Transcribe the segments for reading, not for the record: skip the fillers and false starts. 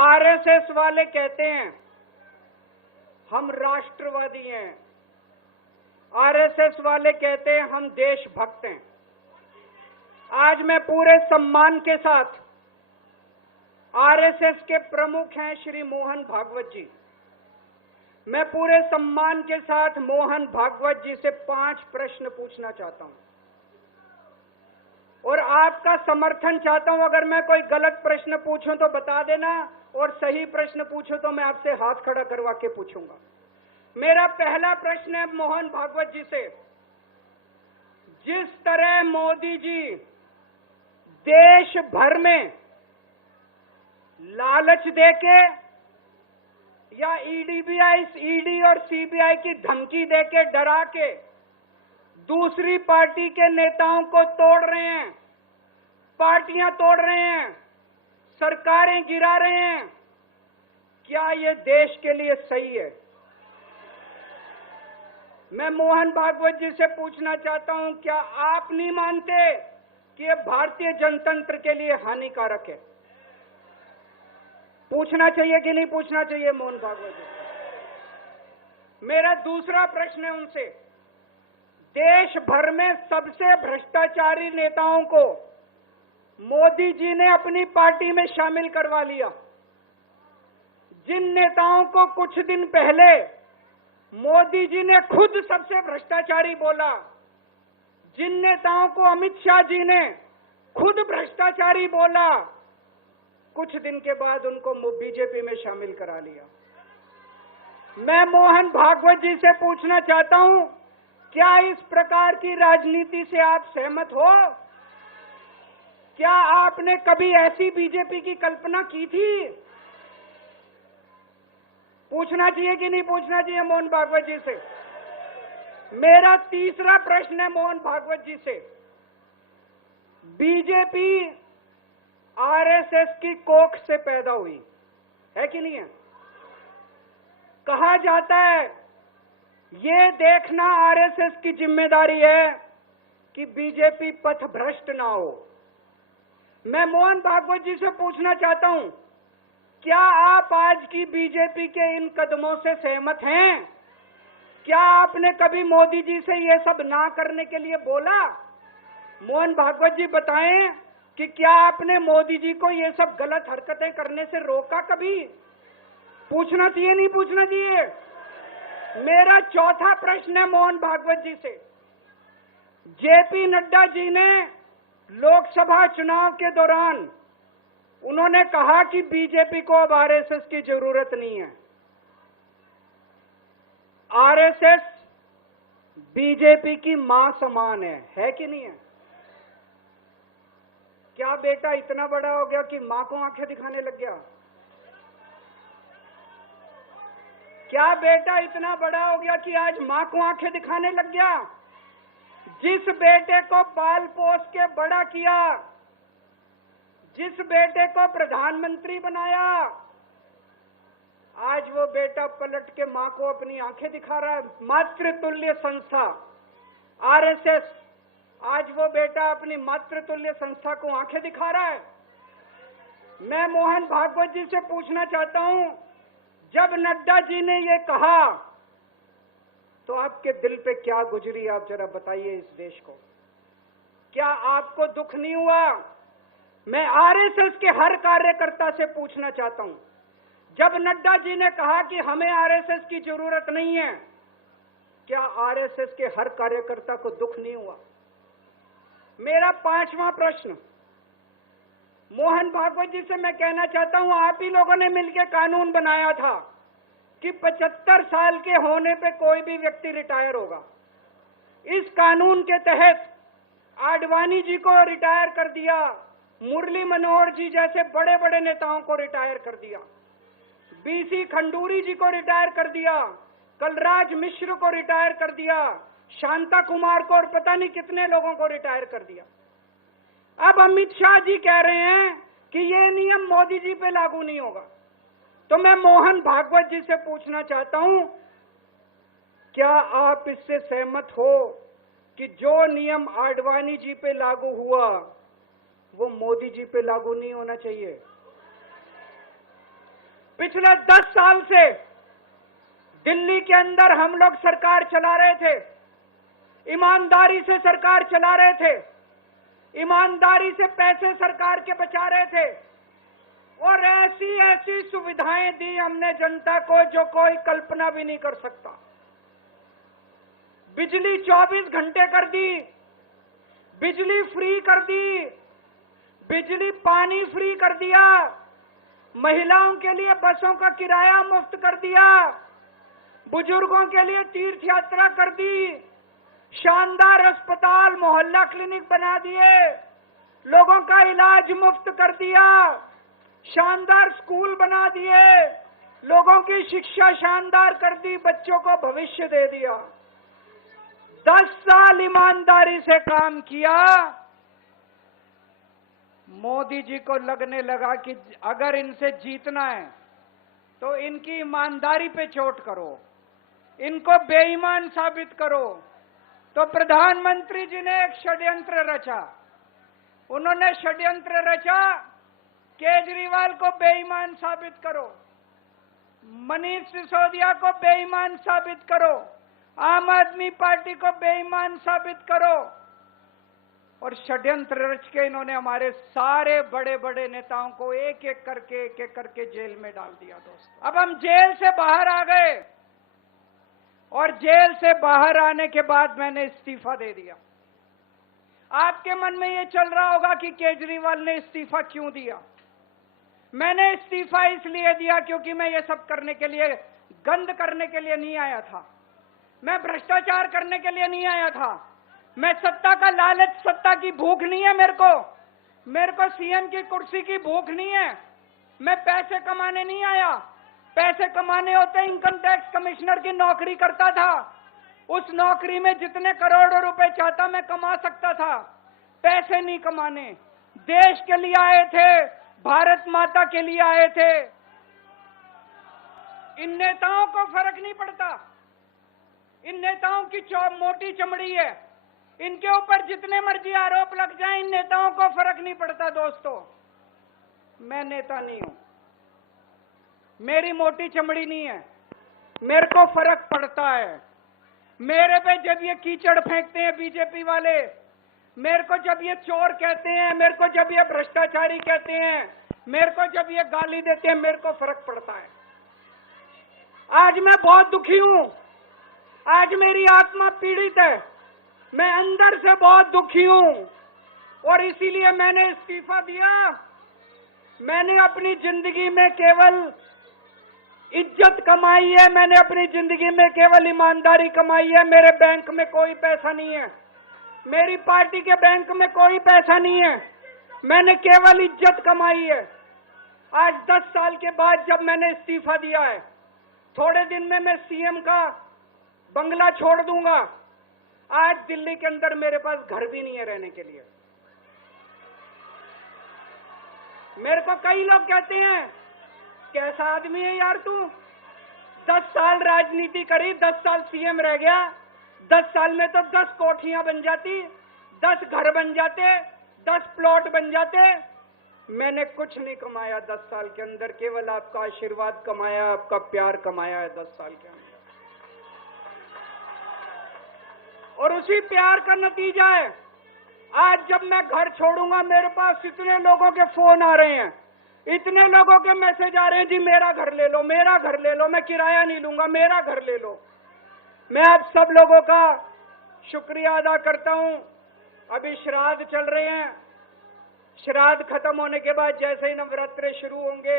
RSS वाले कहते हैं हम राष्ट्रवादी हैं, आरएसएस वाले कहते हैं हम देशभक्त हैं। आज मैं पूरे सम्मान के साथ आरएसएस के प्रमुख हैं श्री मोहन भागवत जी, मैं पूरे सम्मान के साथ मोहन भागवत जी से 5 प्रश्न पूछना चाहता हूं और आपका समर्थन चाहता हूं। अगर मैं कोई गलत प्रश्न पूछूं तो बता देना और सही प्रश्न पूछूं तो मैं आपसे हाथ खड़ा करवा के पूछूंगा। मेरा पहला प्रश्न है मोहन भागवत जी से, जिस तरह मोदी जी देश भर में लालच देके या ईडी और सीबीआई की धमकी देके डरा के दूसरी पार्टी के नेताओं को तोड़ रहे हैं, पार्टियां तोड़ रहे हैं, सरकारें गिरा रहे हैं, क्या ये देश के लिए सही है? मैं मोहन भागवत जी से पूछना चाहता हूं, क्या आप नहीं मानते कि ये भारतीय जनतंत्र के लिए हानिकारक है? पूछना चाहिए कि नहीं पूछना चाहिए मोहन भागवत जी? मेरा दूसरा प्रश्न है उनसे, देश भर में सबसे भ्रष्टाचारी नेताओं को मोदी जी ने अपनी पार्टी में शामिल करवा लिया। जिन नेताओं को कुछ दिन पहले मोदी जी ने खुद सबसे भ्रष्टाचारी बोला, जिन नेताओं को अमित शाह जी ने खुद भ्रष्टाचारी बोला, कुछ दिन के बाद उनको बीजेपी में शामिल करा लिया। मैं मोहन भागवत जी से पूछना चाहता हूं, क्या इस प्रकार की राजनीति से आप सहमत हो? क्या आपने कभी ऐसी बीजेपी की कल्पना की थी? पूछना चाहिए कि नहीं पूछना चाहिए मोहन भागवत जी से? मेरा तीसरा प्रश्न है मोहन भागवत जी से, बीजेपी आरएसएस की कोख से पैदा हुई है कि नहीं है? कहा जाता है ये देखना आरएसएस की जिम्मेदारी है कि बीजेपी पथभ्रष्ट ना हो। मैं मोहन भागवत जी से पूछना चाहता हूं, क्या आप आज की बीजेपी के इन कदमों से सहमत हैं? क्या आपने कभी मोदी जी से ये सब ना करने के लिए बोला? मोहन भागवत जी बताएं कि क्या आपने मोदी जी को ये सब गलत हरकतें करने से रोका कभी? पूछना चाहिए नहीं पूछना चाहिए? मेरा चौथा प्रश्न है मोहन भागवत जी से, जेपी नड्डा जी ने लोकसभा चुनाव के दौरान उन्होंने कहा कि बीजेपी को अब आरएसएस की जरूरत नहीं है। आरएसएस बीजेपी की मां समान है कि नहीं है? क्या बेटा इतना बड़ा हो गया कि मां को आंखें दिखाने लग गया? क्या बेटा इतना बड़ा हो गया कि आज मां को आंखें दिखाने लग गया? जिस बेटे को पाल पोस के बड़ा किया, जिस बेटे को प्रधानमंत्री बनाया, आज वो बेटा पलट के मां को अपनी आंखें दिखा रहा है। मातृतुल्य संस्था आरएसएस आज वो बेटा अपनी मातृतुल्य संस्था को आंखें दिखा रहा है। मैं मोहन भागवत जी से पूछना चाहता हूं, जब नड्डा जी ने ये कहा तो आपके दिल पे क्या गुजरी, आप जरा बताइए इस देश को। क्या आपको दुख नहीं हुआ? मैं आरएसएस के हर कार्यकर्ता से पूछना चाहता हूं, जब नड्डा जी ने कहा कि हमें आरएसएस की जरूरत नहीं है, क्या आरएसएस के हर कार्यकर्ता को दुख नहीं हुआ? मेरा पांचवा प्रश्न मोहन भागवत जी से मैं कहना चाहता हूं, आप ही लोगों ने मिलकर कानून बनाया था कि 75 साल के होने पे कोई भी व्यक्ति रिटायर होगा। इस कानून के तहत आडवाणी जी को रिटायर कर दिया, मुरली मनोहर जी जैसे बड़े बड़े नेताओं को रिटायर कर दिया, बीसी खंडूरी जी को रिटायर कर दिया, कलराज मिश्र को रिटायर कर दिया, शांता कुमार को और पता नहीं कितने लोगों को रिटायर कर दिया। अब अमित शाह जी कह रहे हैं कि ये नियम मोदी जी पे लागू नहीं होगा। तो मैं मोहन भागवत जी से पूछना चाहता हूं, क्या आप इससे सहमत हो कि जो नियम आडवाणी जी पे लागू हुआ वो मोदी जी पे लागू नहीं होना चाहिए? पिछले 10 साल से दिल्ली के अंदर हम लोग सरकार चला रहे थे, ईमानदारी से सरकार चला रहे थे, ईमानदारी से पैसे सरकार के बचा रहे थे और ऐसी ऐसी सुविधाएं दी हमने जनता को जो कोई कल्पना भी नहीं कर सकता। बिजली 24 घंटे कर दी, बिजली फ्री कर दी, बिजली पानी फ्री कर दिया, महिलाओं के लिए बसों का किराया मुफ्त कर दिया, बुजुर्गों के लिए तीर्थ यात्रा कर दी, शानदार अस्पताल मोहल्ला क्लिनिक बना दिए, लोगों का इलाज मुफ्त कर दिया, शानदार स्कूल बना दिए, लोगों की शिक्षा शानदार कर दी, बच्चों को भविष्य दे दिया। 10 साल ईमानदारी से काम किया। मोदी जी को लगने लगा कि अगर इनसे जीतना है तो इनकी ईमानदारी पे चोट करो, इनको बेईमान साबित करो। तो प्रधानमंत्री जी ने एक षड्यंत्र रचा। उन्होंने षड्यंत्र रचा, केजरीवाल को बेईमान साबित करो, मनीष सिसोदिया को बेईमान साबित करो, आम आदमी पार्टी को बेईमान साबित करो। और षड्यंत्र रच के इन्होंने हमारे सारे बड़े बड़े नेताओं को एक एक करके जेल में डाल दिया। दोस्तों, अब हम जेल से बाहर आ गए और जेल से बाहर आने के बाद मैंने इस्तीफा दे दिया। आपके मन में ये चल रहा होगा कि केजरीवाल ने इस्तीफा क्यों दिया। मैंने इस्तीफा इसलिए दिया क्योंकि मैं ये सब करने के लिए, गंद करने के लिए नहीं आया था, मैं भ्रष्टाचार करने के लिए नहीं आया था, मैं सत्ता का लालच, सत्ता की भूख नहीं है मेरे को सीएम की कुर्सी की भूख नहीं है। मैं पैसे कमाने नहीं आया। पैसे कमाने होते इनकम टैक्स कमिश्नर की नौकरी करता था, उस नौकरी में जितने करोड़ों रुपए चाहता मैं कमा सकता था। पैसे नहीं कमाने, देश के लिए आए थे, भारत माता के लिए आए थे। इन नेताओं को फर्क नहीं पड़ता, इन नेताओं की मोटी चमड़ी है, इनके ऊपर जितने मर्जी आरोप लग जाएं, इन नेताओं को फर्क नहीं पड़ता। दोस्तों, मैं नेता नहीं हूं, मेरी मोटी चमड़ी नहीं है, मेरे को फर्क पड़ता है। मेरे पे जब ये कीचड़ फेंकते हैं बीजेपी वाले, मेरे को जब ये चोर कहते हैं, मेरे को जब ये भ्रष्टाचारी कहते हैं, मेरे को जब ये गाली देते हैं, मेरे को फर्क पड़ता है। आज मैं बहुत दुखी हूं, आज मेरी आत्मा पीड़ित है, मैं अंदर से बहुत दुखी हूं और इसीलिए मैंने इस्तीफा दिया। मैंने अपनी जिंदगी में केवल इज्जत कमाई है, मैंने अपनी जिंदगी में केवल ईमानदारी कमाई है। मेरे बैंक में कोई पैसा नहीं है, मेरी पार्टी के बैंक में कोई पैसा नहीं है, मैंने केवल इज्जत कमाई है। आज 10 साल के बाद जब मैंने इस्तीफा दिया है, थोड़े दिन में मैं सीएम का बंगला छोड़ दूंगा। आज दिल्ली के अंदर मेरे पास घर भी नहीं है रहने के लिए। मेरे को कई लोग कहते हैं, कैसा आदमी है यार तू, 10 साल राजनीति करी, 10 साल सीएम रह गया, 10 साल में तो 10 कोठियां बन जाती, 10 घर बन जाते, 10 प्लॉट बन जाते। मैंने कुछ नहीं कमाया 10 साल के अंदर, केवल आपका आशीर्वाद कमाया, आपका प्यार कमाया है 10 साल के अंदर। और उसी प्यार का नतीजा है, आज जब मैं घर छोड़ूंगा, मेरे पास इतने लोगों के फोन आ रहे हैं, इतने लोगों के मैसेज आ रहे हैं, जी मेरा घर ले लो, मेरा घर ले लो, मैं किराया नहीं लूंगा, मेरा घर ले लो। मैं आप सब लोगों का शुक्रिया अदा करता हूं। अभी श्राद्ध चल रहे हैं, श्राद्ध खत्म होने के बाद जैसे ही नवरात्रे शुरू होंगे,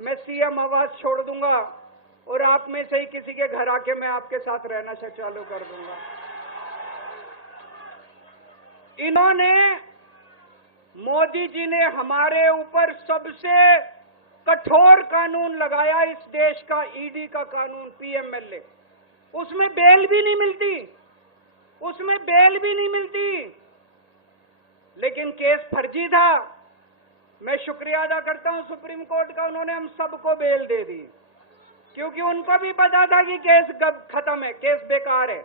मैं सीएम आवास छोड़ दूंगा और आप में से ही किसी के घर आके मैं आपके साथ रहना चालू कर दूंगा। इन्होंने, मोदी जी ने हमारे ऊपर सबसे कठोर कानून लगाया, इस देश का ईडी का कानून, पीएमएलए। उसमें बेल भी नहीं मिलती, उसमें बेल भी नहीं मिलती, लेकिन केस फर्जी था। मैं शुक्रिया अदा करता हूं सुप्रीम कोर्ट का, उन्होंने हम सबको बेल दे दी, क्योंकि उनको भी पता था कि केस खत्म है, केस बेकार है।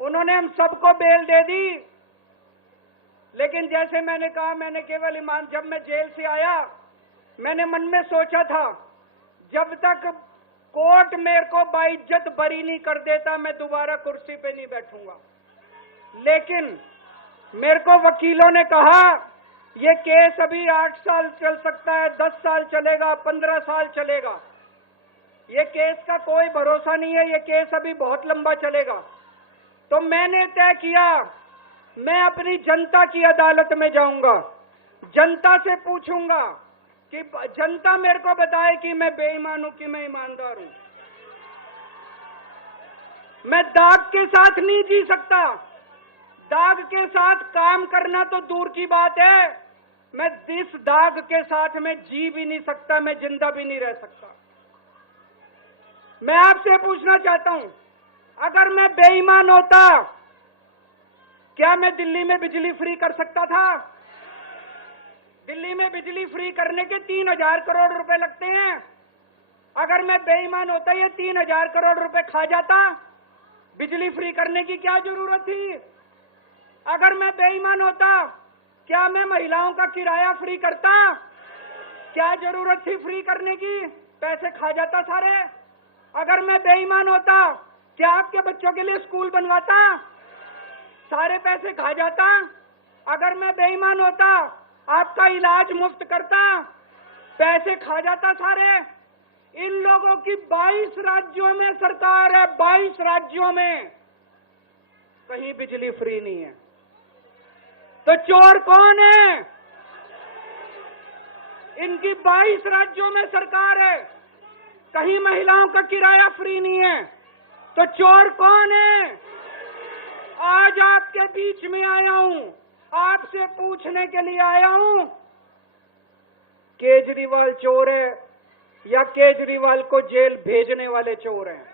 उन्होंने हम सबको बेल दे दी। लेकिन जैसे मैंने कहा, मैंने केवल ईमान, जब मैं जेल से आया, मैंने मन में सोचा था जब तक कोर्ट मेरे को बाइज्जत बरी नहीं कर देता, मैं दोबारा कुर्सी पे नहीं बैठूंगा। लेकिन मेरे को वकीलों ने कहा ये केस अभी 8 साल चल सकता है, 10 साल चलेगा, 15 साल चलेगा। ये केस का कोई भरोसा नहीं है, ये केस अभी बहुत लंबा चलेगा। तो मैंने तय किया मैं अपनी जनता की अदालत में जाऊंगा, जनता से पूछूंगा कि जनता मेरे को बताए कि मैं बेईमान हूं कि मैं ईमानदार हूं। मैं दाग के साथ नहीं जी सकता, दाग के साथ काम करना तो दूर की बात है, मैं इस दाग के साथ में जी भी नहीं सकता, मैं जिंदा भी नहीं रह सकता। मैं आपसे पूछना चाहता हूं, अगर मैं बेईमान होता क्या मैं दिल्ली में बिजली फ्री कर सकता था? दिल्ली में बिजली फ्री करने के 3,000 करोड़ रुपए लगते हैं। अगर मैं बेईमान होता ये 3,000 करोड़ रुपए खा जाता, बिजली फ्री करने की क्या जरूरत थी? अगर मैं बेईमान होता क्या मैं महिलाओं का किराया फ्री करता? क्या जरूरत थी फ्री करने की? पैसे खा जाता सारे। अगर मैं बेईमान होता क्या आपके बच्चों के लिए स्कूल बनवाता? सारे पैसे खा जाता। अगर मैं बेईमान होता आपका इलाज मुफ्त करता? पैसे खा जाता सारे। इन लोगों की 22 राज्यों में सरकार है, 22 राज्यों में कहीं बिजली फ्री नहीं है। तो चोर कौन है? इनकी 22 राज्यों में सरकार है, कहीं महिलाओं का किराया फ्री नहीं है, तो चोर कौन है? आज आपके बीच में आया हूं, आपसे पूछने के लिए आया हूं, केजरीवाल चोर है या केजरीवाल को जेल भेजने वाले चोर हैं?